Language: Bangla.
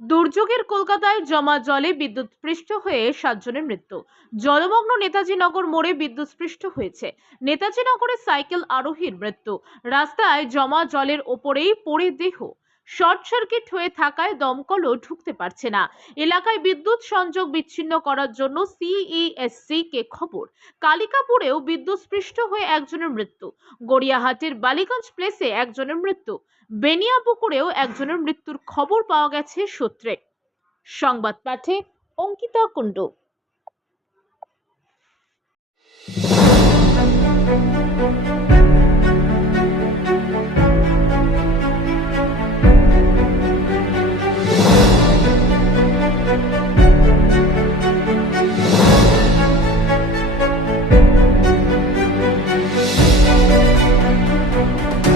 দুর্যোগের কলকাতায় জমা জলে বিদ্যুৎ স্পৃষ্ট হয়ে সাতজনের মৃত্যু। জলমগ্ন নেতাজি নগর মোড়ে বিদ্যুৎ স্পৃষ্ট হয়েছে। নেতাজি নগরে সাইকেল আরোহীর মৃত্যু। রাস্তায় জমা জলের ওপরেই পড়ে দেহ। শর্ট সার্কিট হয়ে থাকায় দমকলও ঢুকতে পারছে না। এলাকায় বিদ্যুৎ সংযোগ বিচ্ছিন্ন করার জন্য সিইএসসি কে খবর। কালিকাপুরেও বিদ্যুৎ স্পৃষ্ট হয়ে একজনের মৃত্যু। গড়িয়াহাটের বালিগঞ্জ প্লেসে একজনের মৃত্যু। বেনিয়াপুকুরেও একজনের মৃত্যুর খবর পাওয়া গেছে সূত্রে। সংবাদ পাঠে অঙ্কিতা কুণ্ডু। Música